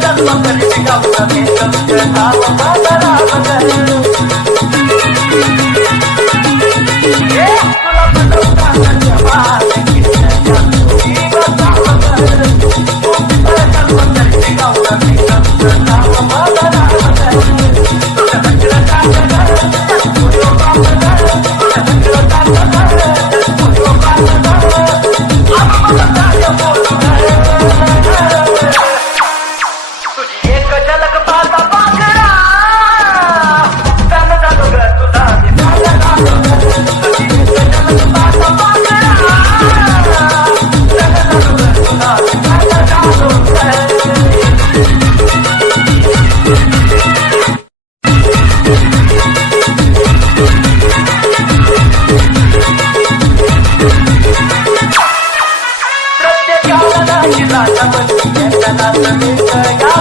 जन्म करीत गावचा देश तुझे नाव बाजारा गजल पाता या